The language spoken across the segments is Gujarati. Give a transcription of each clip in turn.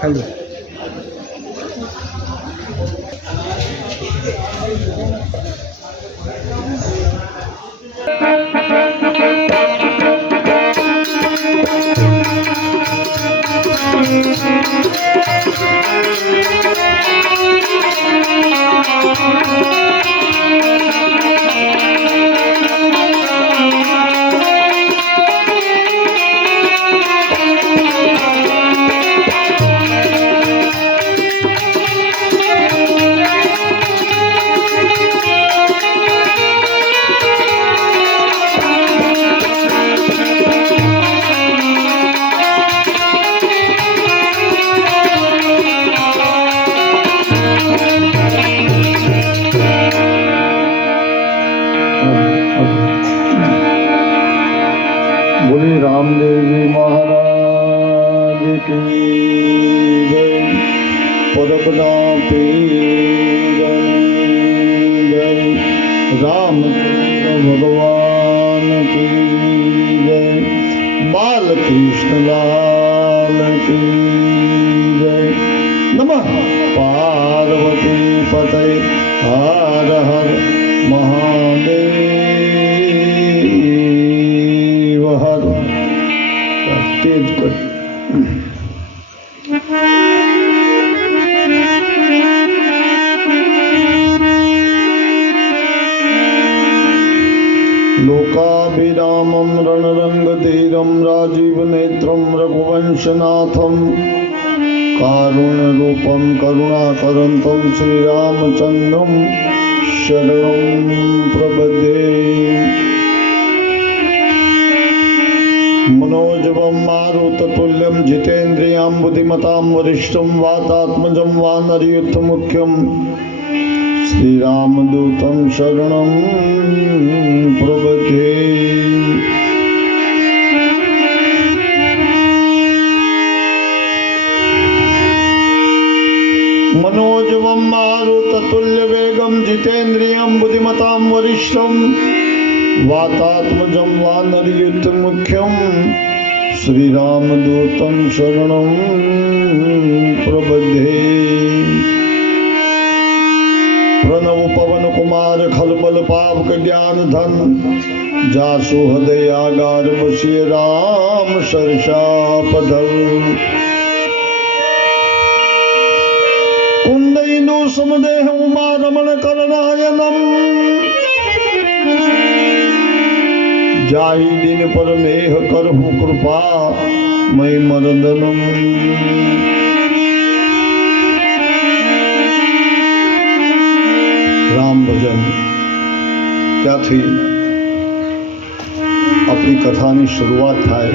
हेलो बोले रामदेव महाराज की जय। पदपदा पे जय। रामचंद्र भगवान की जय। बाल कृष्ण लाल की जय। नमः पार्वती पते हर हर महादेव हर। तेज कर लोकाभिरामं रणरंगधीरं राजीवनेत्रं रघुवंशनाथं कारुण्यरूपं करुणाकरन्तं श्रीरामचन्द्रं शरणं प्रपद्ये। मनोजवं मारुततुल्यं जितेन्द्रियां बुद्धिमतां वरिष्ठं वातात्मजं वानरयूथमुख्यं श्रीरामदूतं शरणं प्रपद्ये। मनोजवं मारुततुल्यवेगं जितेन्द्रियं बुद्धिमतां वरिष्ठं वातात्मजं वानरयूथमुख्यं श्रीरामदूतं शरणं प्रपद्ये। प्रणव पवन कुमार खलबल पावक ज्ञान धन जासु हृदय आगार बसिए राम सरसापदल। कुंदइनु समदेह उमा रमण करणायनम जाहि दिन पर मेह करहु कृपा मई मर्दनम। राम भजन ક્યાંથી આપણી કથાની શરૂઆત થાય।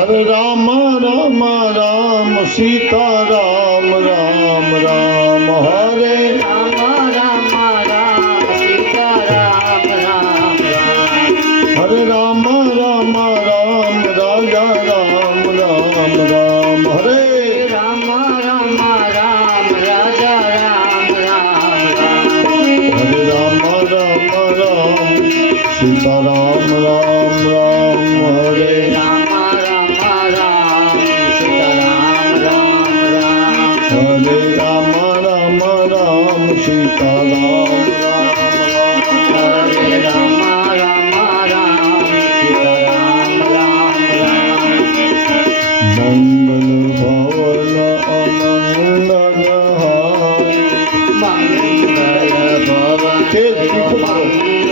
અરે રામ રામ રામ સીતા રામ રામ રામ હરે રામ રામ રામ સીતા રામ રામ રામ હરે રામ રામ રામ રાજા રામ રામ રામ હરે રામ રામ રામ રાજા રામ રામ રામ હરે રામ રામ રામ સીતા રામ રામ રામ હરે રામ રામ રામ સીતા રામ રામ રામ હરે રામ રામ રામ સીતા રામ રામ રામ હરે રામ રામ રામ સીતા રામ રામ રામ। મંગલ ભવન અમંગલ હાય મંગલ ભવન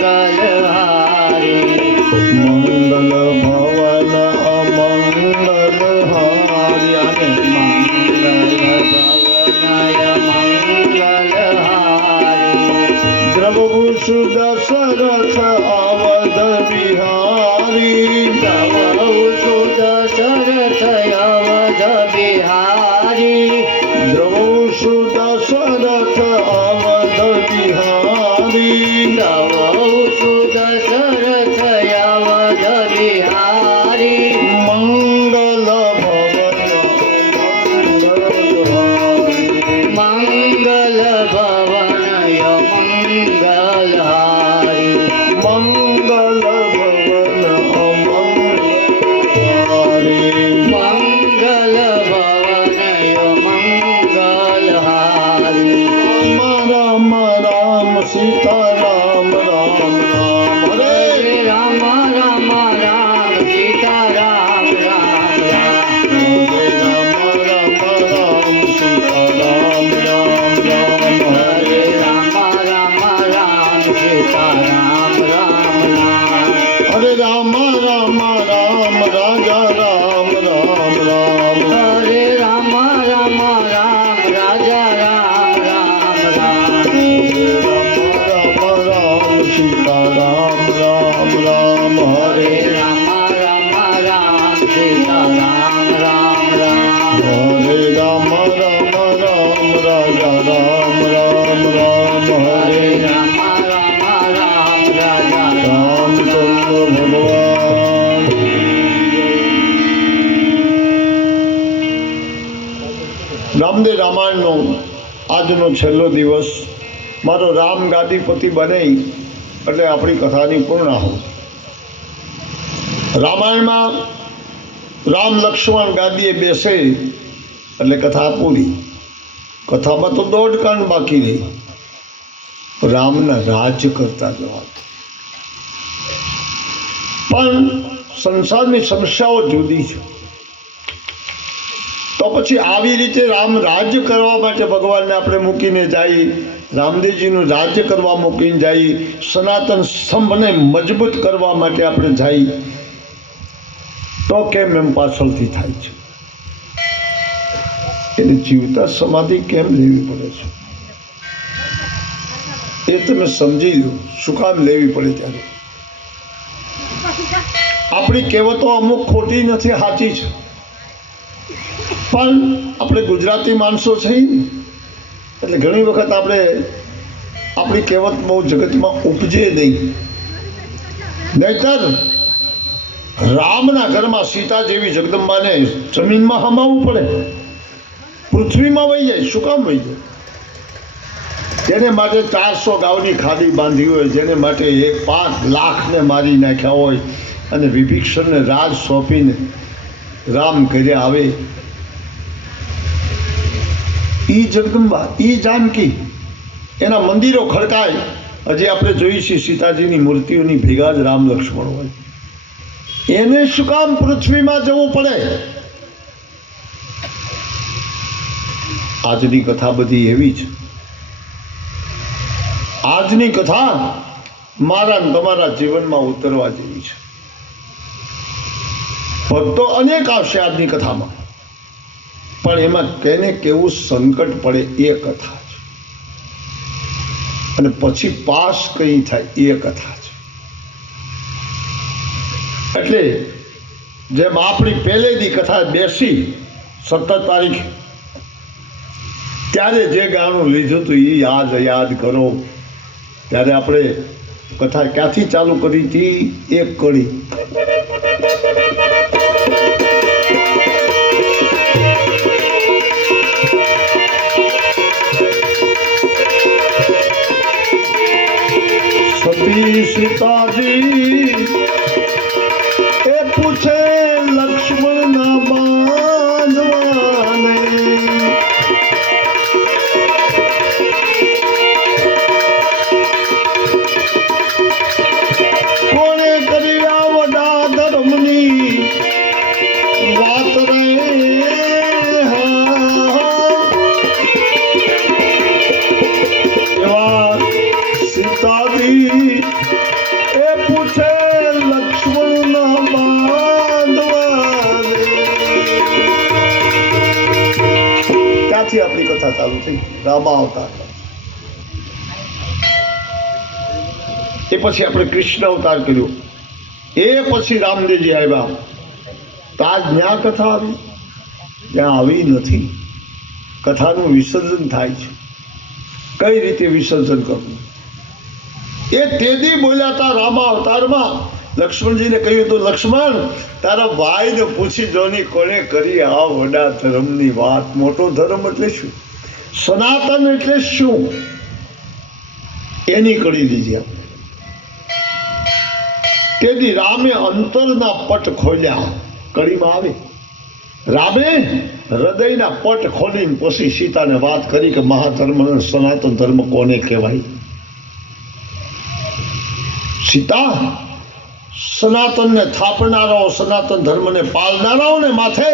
મંગલ હારી મંગલ ભવન અમંગલ હારી મંગલ ભવન મંગલ હારી દ્રવભૂષુ દશરથ અવધ બિહારી દ્રવભૂષુ દશરથ અવધ બિહારી દ્રવસુ દશરથ અવધ બિહારી દ્રવસુ દશરથ અવધ બિહારી મંગલ મંગલ ભવનય મંગલહારી મંગલ ભવન અમંગલહારી મંગલ ભવનય મંગલહારી રામ રામ સીતારામ રામ રામ હરે હરે રામ રામ રામ સીતા રામ રામ રામ હરે રામ રામ રામ સીતારામ રામ રામ હરે રામ રામ રામ સીતા રામ રામ રામ હરે રામ રામ રામ રાજા રામ રામ રામ હરે રામ રામ રામ રાજા રામ રામ રામ રામ રામ સીતારામ રામ રામ હરે હરે રામ રામ રામ સીતા રામ રામ રામ હરે રામ રામ રામ રાજા રામ રામ રામ હરે હરે રામ રામ રામ રાજા રામચંદ્ર ભગવાન રામદેવ રામાયણનો આજનો છેલ્લો દિવસ મારો રામ ગાદીપતિ બને એટલે આપણી કથાની પૂર્ણાહુતિ. રામાયણમાં રામ લક્ષ્મણ ગાદીએ બેસે એટલે કથા પૂરી. કથામાં તો 1.5 કાંડ બાકી રહી. રામના રાજ કરતા જવા પણ સંસારની સમસ્યાઓ જુદી છે. તો પછી આવી રીતે રામ રાજ્ય કરવા માટે ભગવાનને આપણે મૂકીને જઈએ, રામદેવજીનું રાજ્ય કરવા મૂકીને જઈએ, સનાતન સ્તંભને મજબૂત કરવા માટે આપણે જઈએ, તો કેમ એમ પાછળથી થાય છે? એને જીવતા સમાધિ કેમ લેવી પડે છે એ તમે સમજી લો. શું કામ લેવી પડે? ત્યારે આપણી કહેવતો અમુક ખોટી નથી, સાચી છે, પણ આપણે ગુજરાતી માણસો છીએ ને એટલે ઘણી વખત આપણે આપણી કહેવત બહુ જગતમાં ઉપજે નહીં. નહીતર રામના ઘરમાં સીતા જેવી જગદંબાને જમીનમાં હમાવવું પડે, પૃથ્વીમાં વહી જાય. શું કામ વહી જાય? જેને માટે 400 ગાઉની ખાડી બાંધી હોય, જેને માટે 5 લાખને મારી નાખ્યા હોય અને વિભીષણને રાજ સોંપીને રામ ઘરે આવે, ઈ જગદંબા, ઈ જાનકી, એના મંદિરો ખડકાય. હજી આપણે જોઈએ છીએ સીતાજીની મૂર્તિઓની ભેગા જ રામ લક્ષ્મણ હોય. એને શું કામ પૃથ્વીમાં જવું પડે? આજની કથા બધી એવી છે. આજની કથા મારા ને તમારા જીવનમાં ઉતરવા જેવી છે. ભક્તો અનેક આવશે આજની કથામાં, પણ એમાં કેને કેવું સંકટ પડે એ કથા છે, અને પછી પાસ કઈ થાય એ કથા છે. એટલે જેમ આપણી પહેલેથી કથા બેસી 17 તારીખે, ત્યારે જે ગાણું લીધું હતું એ યાદ કરો. ત્યારે આપણે કથા ક્યાંથી ચાલુ કરી હતી? એક કડી. સતી સીતાજી એ પૂછે લક્ષ્મણના બાંધવાને, કોણે કરી આ વડા ધર્મની વાત રે? એવા સીતાજી એ પૂછે લક્ષ્મણના બાંધવાને. ત્યાંથી આપણી કથા ચાલુ થઈ. રામા અવતાર, એ પછી આપણે કૃષ્ણ અવતાર કર્યો, એ પછી રામદેવજી આવ્યા, તો આજ ન્યા કથા આવી. ત્યાં આવી નથી. કથાનું વિસર્જન થાય છે. કઈ રીતે વિસર્જન કરવું એ તેદી બોલ્યા હતા રામા અવતારમાં. લક્ષ્મણજીને કહ્યું હતું, લક્ષ્મણ તારા ભાઈને પૂછી જોની કોને કરી આ વડા ધર્મની વાત. મોટો ધર્મ એટલે શું, સનાતન એટલે શું, એની કરી દીધી આપણે. તેથી રામે અંતરના પટ ખોલ્યા. કડીમાં આવે રામે હૃદયના પટ ખોલીને પછી સીતાને વાત કરી કે મહાધર્મ અને સનાતન ધર્મ કોને કહેવાય. સીતા સનાતનને થાપનારાઓ, સનાતન ધર્મને પાલનારાઓને માથે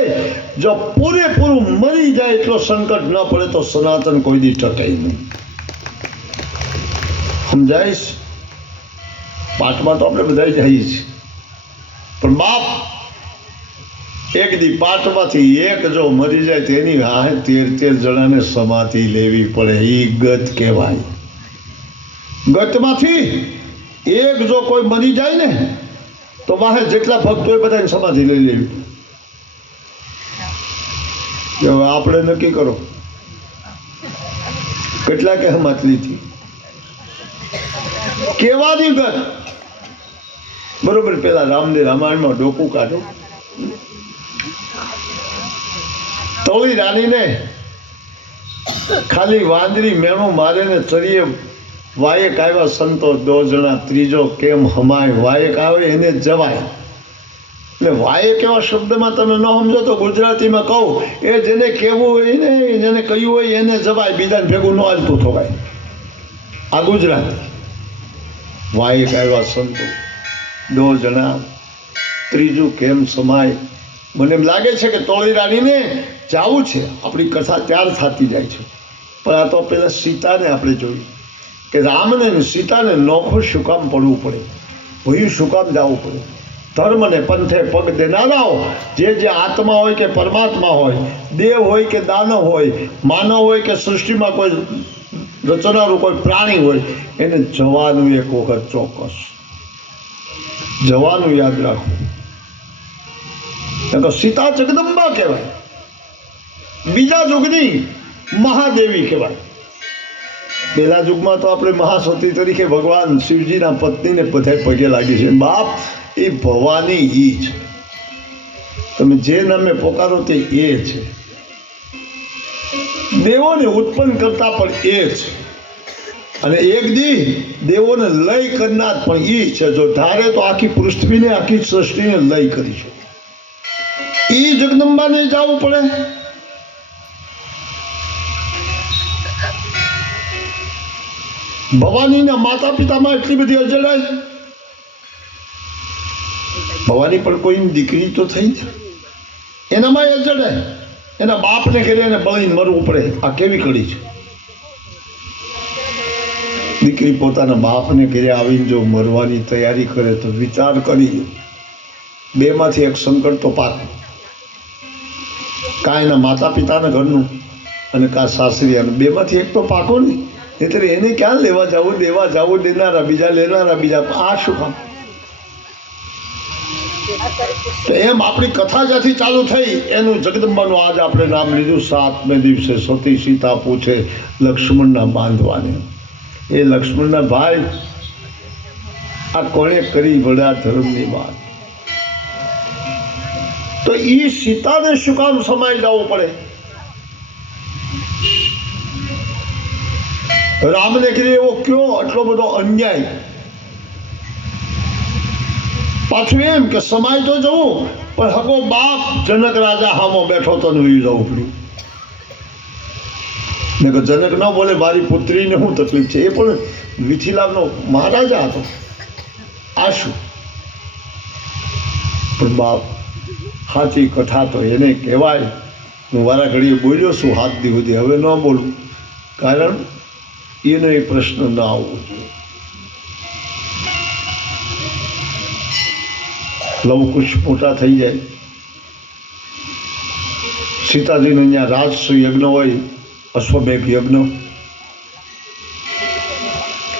જો પૂરેપૂરું મરી જાય એટલો સંકટ ન પડે તો સનાતન કોઈ દી ટકે નહીં. સમજાઈશ? પાઠમાં તો આપણે બધા જઈએ છીએ, પણ બાપ એક દી પાઠમાંથી એક જો મરી જાય તેની વાહે 13 જણાને સમાધિ લેવી પડે. એ ગત કહેવાય. ગતમાંથી એક જો કોઈ મરી જાય ને તો વાહે જેટલા ભક્તો હોય બધાને સમાધિ લઈ લેવી. હવે આપણે નક્કી કરો કેટલા કે સમાધિ લીધી. કેવાની ગત બરોબર. પેલા રામદેવ રામાયણમાં ડોકું કાઢો. તોળી રાણીને ખાલી વાંદરી મેણું મારે ને ચરીએ વાયક આવ્યા સંતો 2 જણા, ત્રીજો કેમ હમાય. વાયક આવે એને જ જવાય. એટલે વાયક એવા શબ્દમાં તમે ન સમજો તો ગુજરાતીમાં કહું એ જેને કહેવું હોય ને, જેને કહ્યું હોય એને જવાય, બીજાને ભેગું ન હાલતું થવાય. આ ગુજરાતી. વાયક આવ્યા સંતો 2 જણા, ત્રીજું કેમ સમાય. મને એમ લાગે છે કે તોળી રાણીને જવું છે. આપણી કથા ત્યાર થતી જાય છે, પણ આ તો પહેલાં સીતાને આપણે જોયું કે રામને ને સીતાને નોખો શું કામ પડવું પડે, ભયું શું કામ જવું પડે. ધર્મને પંથે પગ દેનારાઓ જે આત્મા હોય કે પરમાત્મા હોય, દેવ હોય કે દાનવ હોય, માનવ હોય કે સૃષ્ટિમાં કોઈ રચનારું કોઈ પ્રાણી હોય, એને જવાનું એક વખત ચોક્કસ જવાનું યાદ રાખવું. સીતા જગદંબા કહેવાય, બીજા યુગની મહાદેવી કહેવાય. પહેલા યુગમાં તો આપણે મહાસતી તરીકે ભગવાન શિવજીના પત્નીને બધા પગે લાગી છે. બાપ એ ભવાની ઈ છે. તમે જે નામે પોકારો તે એ છે. દેવોને ઉત્પન્ન કરતા પણ એ છે, અને એક દી દેવોને લય કરનાર પણ એ છે. જો ધારે તો આખી પૃથ્વીને, આખી સૃષ્ટિને લય કરી છે. એ જગદંબાને જવું પડે. ભવાનીના માતા પિતામાં એટલી બધી અજડાય. ભવાની પણ કોઈની દીકરી તો થઈ ને, એનામાં અજડાય. એના બાપને ઘરે એને બળીને મરવું પડે. આ કેવી કડી છે. દીકરી પોતાના બાપને ઘરે આવીને જો મરવાની તૈયારી કરે તો વિચાર કરી લો. બેમાંથી એક સંકટ તો પાક. કાં એના માતા પિતાના ઘરનું અને કાં સાસરિયાનું. બેમાંથી એક તો પાકો નહીં. એટલે એને ક્યાં લેવા જવું, દેવા જવું, દેનારા બીજા, લેનારા બીજા. આ શું કામ? તો એમ આપણી કથા જ્યાંથી ચાલુ થઈ એનું જગદંબાનું આજ આપણે નામ લીધું. 7મે દિવસે સતી સીતા પૂછે લક્ષ્મણના બાંધવાને. એ લક્ષ્મણના ભાઈ આ કોણે કરી વડા ધર્મની વાત? તો એ સીતાને શું કામ સમાઈ જવું પડે? રામને કીધું એવો કયો આટલો બધો અન્યાય? પાછું એમ કે સમાય તો જવું, પણ હકો બાપ જનક રાજા હામો બેઠો તો વયું જવું પડ્યું. મેં કહ્યું જનક ન બોલે મારી પુત્રીને શું તકલીફ છે? એ પણ મિથિલાનો મહારાજા હતો. આ શું? પણ બાપ સાચી કથા તો એને કહેવાય. હું વારા ઘડીએ બોલ્યો છું હાથ દી સુધી, હવે ન બોલું, કારણ એનો એ પ્રશ્ન ન આવવો જોઈએ. લવકુશ મોટા થઈ જાય. સીતાજીને અહીંયા રાજસુ યજ્ઞ હોય, અશ્વમેઘ યજ્ઞ.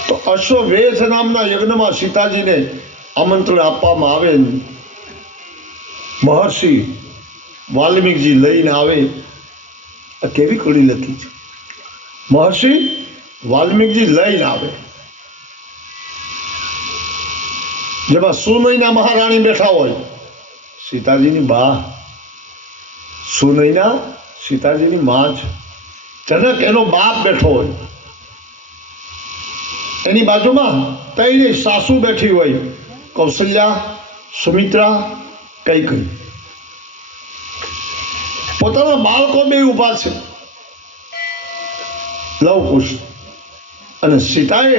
તો અશ્વમેઘ નામના યજ્ઞમાં સીતાજીને આમંત્રણ આપવામાં આવે. મહર્ષિ વાલ્મીકજી લઈને આવે. આ કેવી કડી લખી છે. મહર્ષિ વાલ્મીકજી લઈને આવે, જેમાં સુનૈના મહારાણી બેઠા હોય, સીતાજીની બા, સુનૈના સીતાજીની માં છે, જનક એનો બાપ બેઠો હોય, એની બાજુમાં ત્રણેય સાસુ બેઠી હોય, કૌશલ્યા, સુમિત્રા, કૈકેયી. પોતાના બાળકો બે ઊભા છે, લવકુશ. અને સીતાએ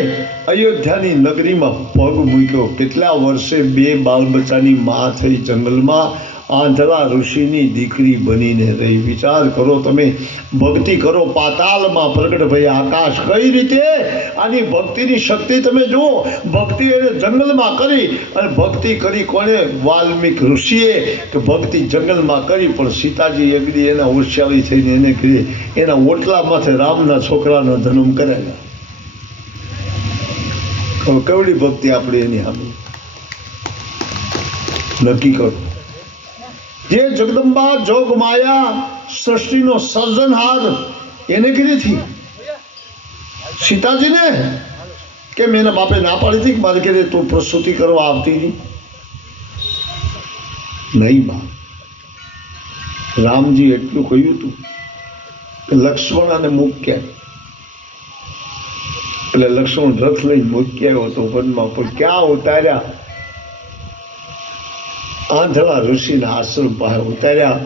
અયોધ્યાની નગરીમાં પગ મૂક્યો. કેટલા વર્ષે બે બાળ બચ્ચાની માં થઈ જંગલમાં આંધળા ઋષિની દીકરી બનીને રહી. વિચાર કરો તમે, ભક્તિ કરો, પાતાલમાં પ્રગટ ભાઈ આકાશ. કઈ રીતે આની ભક્તિની શક્તિ તમે જુઓ. ભક્તિ એને જંગલમાં કરી, અને ભક્તિ કરી કોને? વાલ્મીક ઋષિએ. કે ભક્તિ જંગલમાં કરી, પણ સીતાજી એકદી એના હોશિયારી થઈને એને કહે, એના ઓટલામાંથી રામના છોકરાનો જન્મ કરેલા. કેવડી ભક્તિ આપણે એની સામે નક્કી કરો. જે જગદંબા જોગ માયા સૃષ્ટિનો સર્જનહાર એને કીધી સીતાજીને, કેમ એના બાપે ના પાડી હતી કે મારે કે તું પ્રસૂતિ કરવા આવતી હતી? નહીં બા. રામજી એટલું કહ્યું હતું કે લક્ષ્મણાને મૂક્યા, એટલે લક્ષ્મણ રથ લઈને મૂકી આવ્યો હતો વનમાં. પણ ક્યાં ઉતાર્યા? આંધળા ઋષિના આશ્રમ પાસે ઉતાર્યા.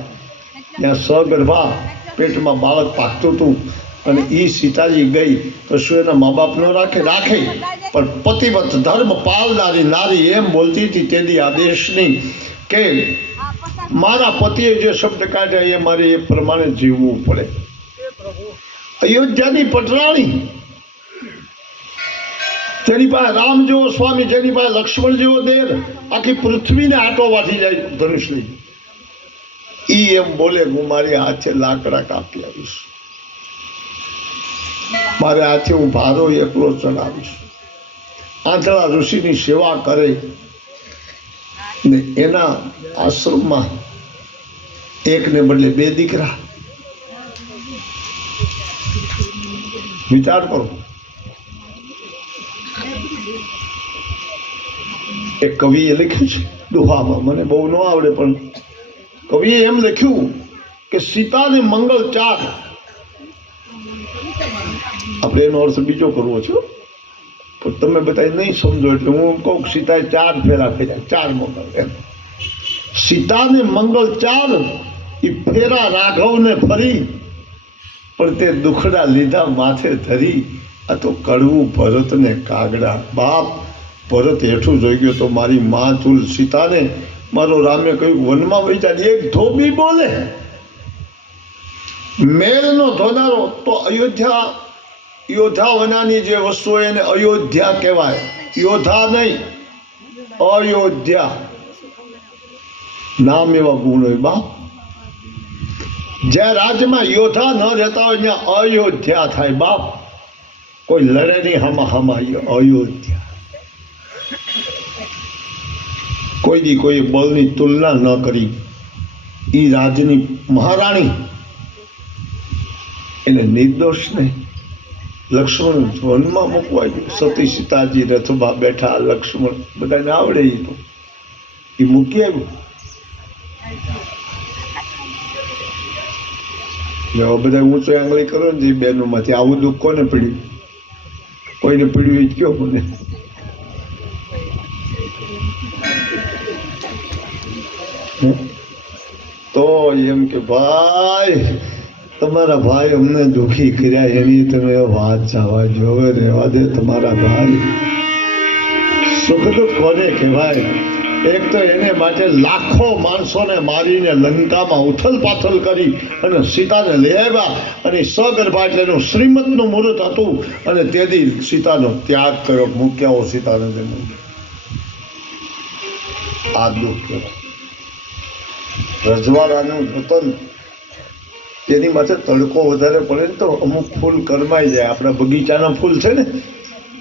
ત્યાં સગર્ભા પેટમાં બાળક પાકતું હતું, અને એ સીતાજી ગઈ તો શું એના મા બાપ ન રાખે? રાખે, પણ પતિવત ધર્મ પાળનારી નારી એમ બોલતી હતી તેની આદેશની કે મારા પતિએ જે શબ્દ કાઢ્યા એ મારે એ પ્રમાણે જીવવું પડે. અયોધ્યાની પટરાણી, જેની પાસે રામ જેવો સ્વામી, જેની પાસે લક્ષ્મણ જેવો દેર, આખી પૃથ્વીને આટો વાટી જાય ધનુષ લઈ, ઈ એમ બોલે હું મારી હાથે લાકડા કાપી આવીશ, મારે હાથે હું ભારો એકલો ચડાવીશ. આંધળા ઋષિની સેવા કરે ને એના આશ્રમમાં એકને બદલે બે દીકરા. વિચાર કરો. એક કવિએ લખ્યું છે દુહામાં, મને બહુ ન આવડે, પણ કવિએ એમ લખ્યું કે સીતાને મંગળ 4. આપણે એનો અર્થ બીજો કરવો છે, પણ તમે બધા નહીં સમજો એટલે હું કહું સીતાએ 4 ફેરા ફેર્યા, 4 મંગળ એમ. સીતાને મંગળ 4 એ ફેરા રાઘવને ફરી, પણ તે દુખડા લીધા માથે ધરી. આ તો કડવું ભરતને કાગડા. બાપ ભરત હેઠું જોઈ ગયો તો મારી માં તુલ સીતાને મારો રામે કહ્યું વનમાં વહી જાય. એક ધોબી બોલે મેલનો ધોનારો, તો યોધા વનાની જે વસ્તુ હોય એને અયોધ્યા કહેવાય. યોધા નહીં, અયોધ્યા નામ. એવા ગુણ હોય બાપ. જ્યાં રાજ્યમાં યોધા ન રહેતા હોય ત્યાં અયોધ્યા થાય બાપ. કોઈ લડે નહીં હામાં અયોધ્યા. કોઈ દી કોઈ બળની તુલના ન કરી. એ રાજની મહારાણી એને નિર્દોષ ને લક્ષ્મણ વનમાં મૂકવા ગયો. સતી સીતાજી રથમાં બેઠા, લક્ષ્મણ બધાને આવડે એ તો એ મૂકી આવ્યું. જેવા બધા ઊંચો આંગળી કરો ને જે બહેનોમાંથી, આવું દુઃખ કોને પડ્યું? કોઈને પડ્યું એ જ કયો મને. તો એમ કે ભાઈ તમારા ભાઈ અમને દુઃખી કર્યા એની તમે વાત જવા જો, હવે રહેવા દે તમારા ભાઈ. સુખ દુઃખ કોને કહેવાય? એક તો એને માટે લાખો માણસોને મારીને લંકામાં ઉથલ પાથલ કરી અને સીતાને લઈ આવ્યા, અને સગર્ભા એટલે એનું શ્રીમતનું મુહૂર્ત હતું, અને તેથી સીતાનો ત્યાગ કર્યો, મૂક્યાઓ સીતાને. આ દુઃખ કહેવાય. રજવાડાનું વતન, તેની માથે તડકો વધારે પડે ને તો અમુક ફૂલ કરમાઈ જાય. આપણા બગીચાના ફૂલ છે ને,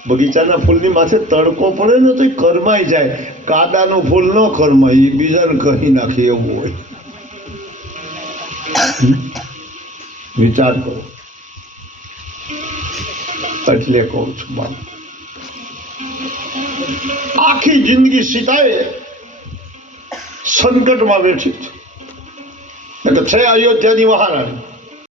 બગીચાના ફૂલની માથે તડકો પડે ને તો એ કરમાઈ જાય. કાદાનું ફૂલ ન કરમાય, એ બીજાને કહી નાખે એવું હોય. વિચાર કરો. એટલે કહું છું બાપ, આખી જિંદગી સીતાએ સંકટમાં બેઠી છે. એટલે છે અયોધ્યાની મહારાણી,